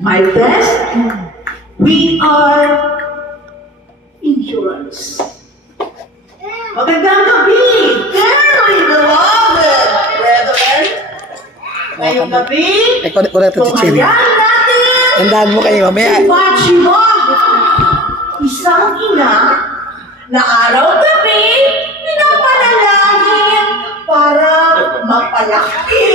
My best, we are insurance. Magandang gabi! Very beloved brethren! Ngayong gabi, tumayan natin tandaan mo kayo mamaya. Isang ina na araw-gabi pinapanalangin para mapalaki.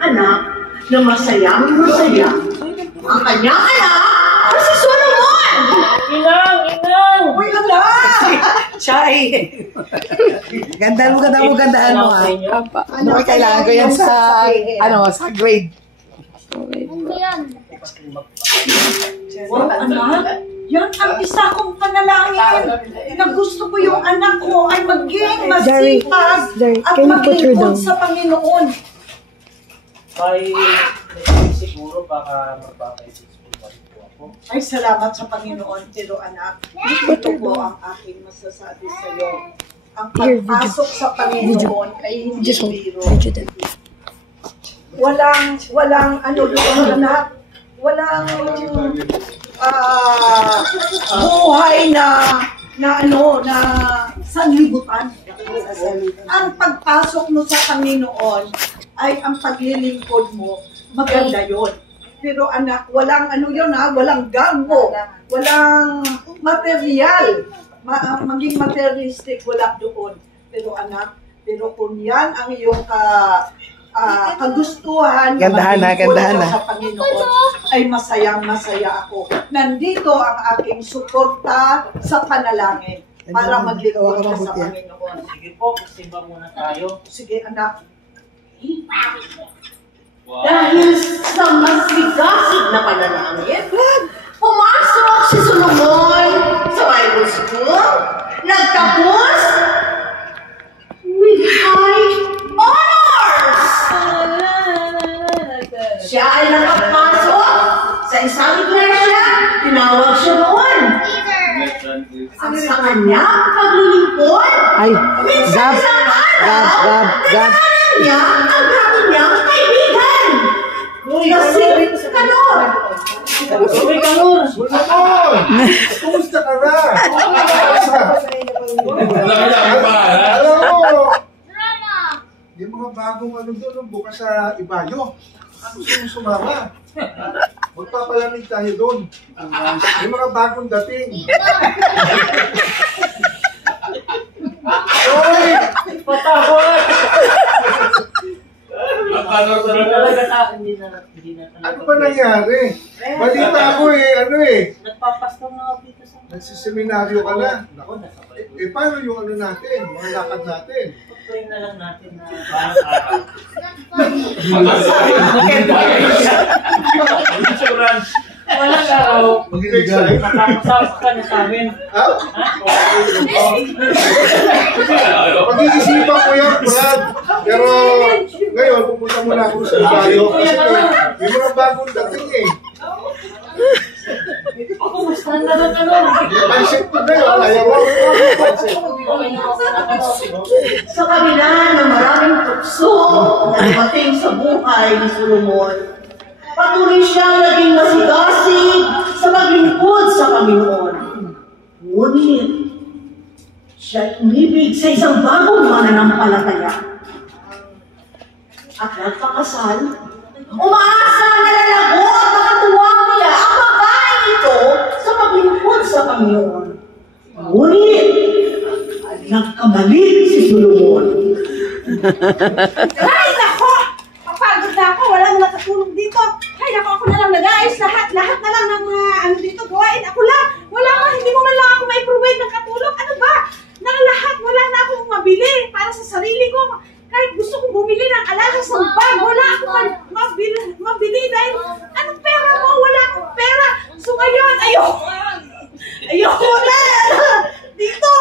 anak na masayang masaya. Ang kanyang anak na si Solomon! Inang! Uy, ala! Chay! Gandaan mo ha. Ano kailangan ko yan sa, sa grade. Wow, anak, yan ang isa kong panalangin na gusto ko yung anak ko ay maging masipag at maglingkod sa Panginoon. Ay, siguro baka magpapayos po ako. Ay, salamat sa Panginoon. Pero anak, ito po ang aking masasabi sa iyo. Ang pagpasok sa Panginoon ay hindi biro. Walang ano doon, anak. Walang buhay na sanlibutan. Ang pagpasok mo sa Panginoon ay ang paglilingkod mo, maganda yun. Pero anak, walang walang gambo, walang material, maging materialistic, wala doon. Pero anak, kung yan ang iyong kagustuhan, gandahan na. Sa Panginoon, ay masayang-masaya ako. Nandito ang aking suporta sa panalangin para maglingkod ka sa Panginoon. Sige po, magsimba muna tayo. Sige, anak. Wow. Dahil sa masigasig na panalangin, pumasok si Solomon sa Bible School, nagtapos with high honors. Siya ay nakapasok sa isang iglesia, tinawag siya noon. Ang sa kanyang paglilingkod, Gab. niya ang dati niyang kaibigan. Kasi, Kanor. Uy, Kanor! Kumusta ka na? Alam mo, yung mga bagong doon, bukas sa Ibayo. Ano gusto mong sumama? Magpapalamig tayo doon. Yung mga bagong dating. Oy! Patakot! Hindi na Ano ba nangyari? Balita ko Nagpapasto na ako dito sa... nagsiseminaryo ka na. Ako, nasa Bible. Paano yung natin? Mga lakad natin? Tutuin na lang natin na parang araw. Insurance. Walang araw. Mag-excited? Matapos ka na sa amin. Ha? Pag-iisipan ko yan, Brad. Pero ngayon, pupunta muna ako sa Ibayo. Kasi may mga bagong dating Kumusta na lang Mindset ko ngayon, ayaw mo. Sa kabila ng maraming tukso na dumating sa buhay ni Solomon, patuloy siyang naging masigasig sa paglingkod sa Panginoon. Ngunit, siya umibig sa isang bagong mananampalataya. At nagpakasal, umaasa na lalago at makatuwang niya ang babae ito sa paglingkod sa Panginoon. Ngunit, nagkamali si Solomon. Ay, nako! Papagod na ako. Walang nakatulong dito. Ay, nako, ako na lang nag-aayos lahat. Lahat na lang ng mga dito gawain. Ako lang. Wala nga, hindi mo man lang ako may provide ng katulong. Ano ba? Nang lahat, wala na akong mabili para sa sarili ko. Kahit gusto kong bumili ng alahas ng bag, wala akong mabili dahil anong pera mo? Wala akong pera. So ngayon, ayoko na. Dito,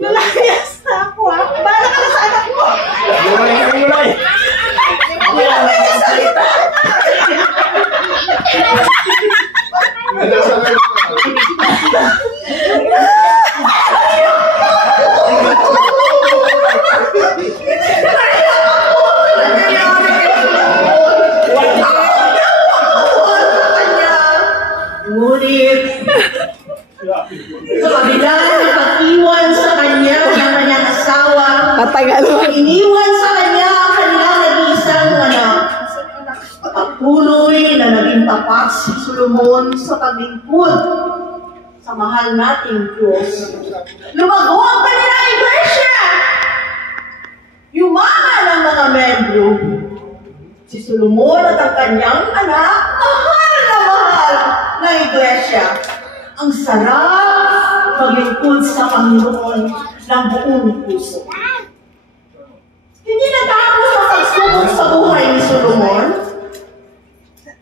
nalayas na ako ha. Bahala ka na sa anak mo. Ngunit, sa kabila ng pag-iwan sa kanya ng kanyang asawa, iniwan sa kanya ang kanyang nag-iisang anak. Patuloy na naging tapat si Solomon sa paglingkod sa mahal nating Diyos. Lumago ang kanilang iglesia! Yumaman ang mga membro. si Solomon at ang kanyang anak, mahal na mahal na iglesia. Ang sarap maglingkod sa Panginoon ng buong puso. Hindi natapos ang pagsubok sa buhay ni Solomon.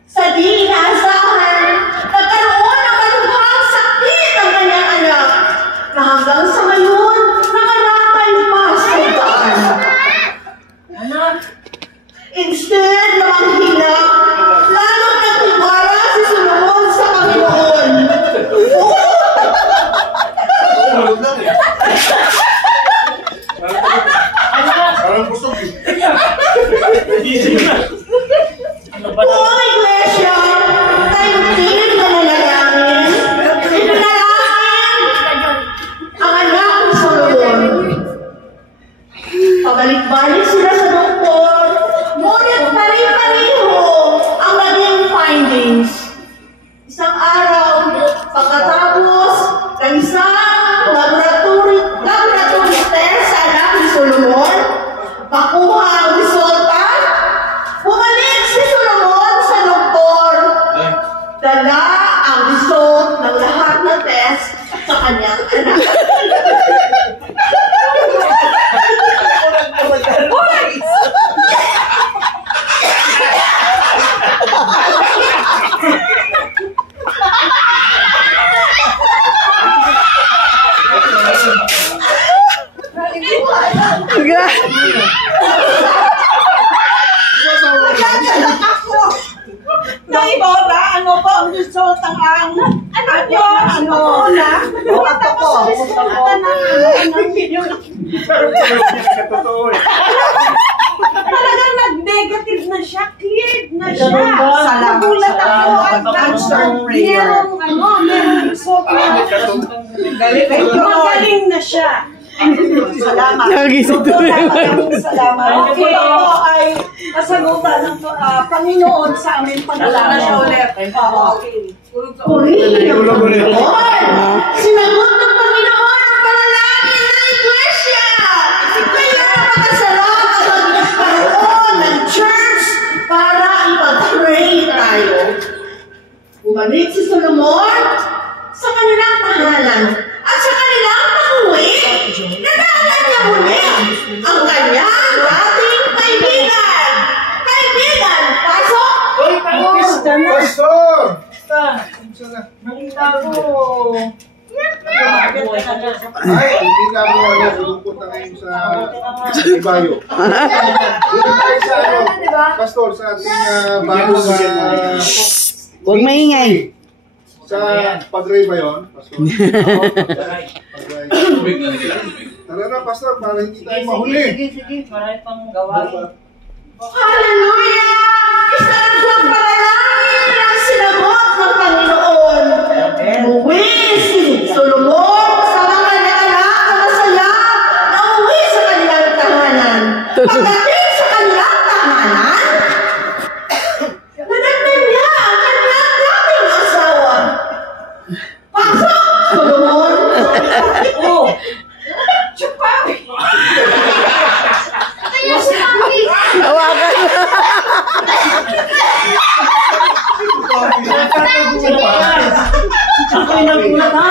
Sa di inaasahan, nagkaroon ng malubhang sakit ang kanyang anak na hanggang sa ngayon, nakalakay pa sa daan. Instead na manghina, lalong nagtubara si Solomon sa Panginoon. Parang busog eh. Buong iglesia, tayong tinig na nanalangin, ang anak ni Solomon. Pabalik-balik sila sa doktor, ngunit pari-pariho ang naging findings. Isang araw, pagkatapos ng isang laboratory test sa anak ni Solomon, makuha ang resulta, bumalik si Solomon sa doktor. Dala ang result ng lahat ng test sa kanyang anak. Ano po ang result ang Talagang nag-negative na siya, cleared na siya. Salamat. Nagulat ako at Answered prayer. merong result na magaling na siya. Salamat. Nagising Doktor, maraming salamat. Okay. Ito po ay kasagutan ng Panginoon sa aming panalangin. Okay. Sinagot ng Panginoon ang panalangin ng iglesia. Kaya napakasarap ang magkaroon ng church para ipag-pray tayo. Bumalik si Solomon sa kanilang tahanan at sa kanilang pag-uwi, nalaman niya muli ang kanyang dating kaibigan. Kaibigan, pasok! Pastor! Nakita ko. Ay, hindi na ako nalulungkot na ngayon sa Ibayo. Dito tayo sa Pastor, sa ating bagong Huwag maingay. sa Padre ba yun, Pastor? Padre. Tara na, Pastor, para hindi tayo mahuli. Sige. Marami pang gawain. Hallelujah! Isang panalangin ang sinagot ng Panginoon. Umuwi si Solomon sa mga anak na masaya na uwi sa kanilang tahanan. Pagdating sa kanilang tahanan, nanagnan niya ang kanilang dating asawa. Pasok, Solomon! Oh! Chupawi! Hawakan. Ako'y nagulat ha.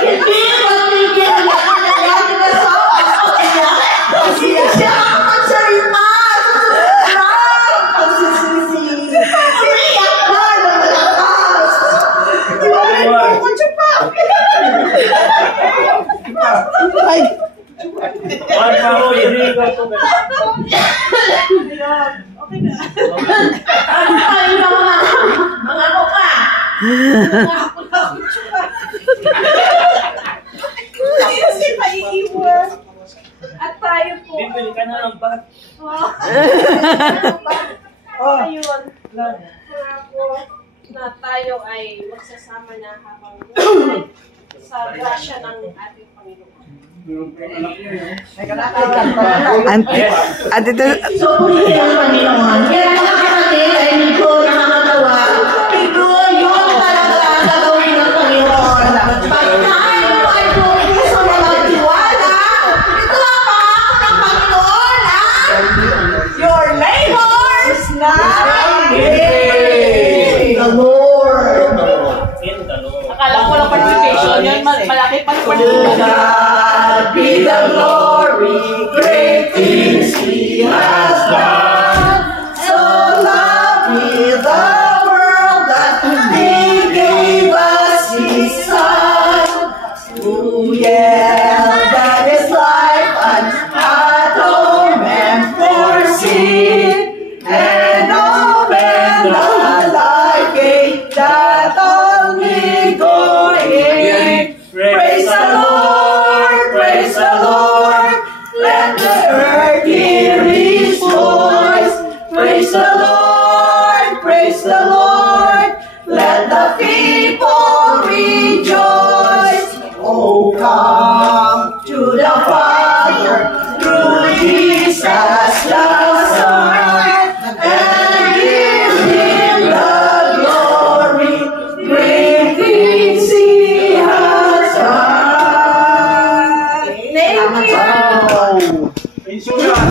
Hindi matigil ang dating asawa sa kanya. Kasi siya ang magsalita sa pagsisisi. Umiyak ka ng malakas. Iwanan mo ko, Chupawi! Ay, Wag pa ako, irigo ko. Ay, mga ano ka? Kasi maiiwan. At tayo po. Bibili ka na ng bag. Ayun. Kaya po na tayo ay magsasama na habang buhay sa grasya ng ating Panginoon. At ito, So, purihin ang Panginoon. Kaya mga kapatid, ay medyo nakakatawa. Pero yun talaga ang gagawin ng Panginoon. Pag tayo ay puso na magtiwala, ito ang pangako ng Panginoon, ha? Your labors na Praise the Lord. Akala ko walang participation yun. Malaki pa yung participation. God be the glory, great things He has done. So lovely the world that He gave us His Son. Who that His life an atonement for sin, and opened the life gate that only going. Praise the Lord, let the earth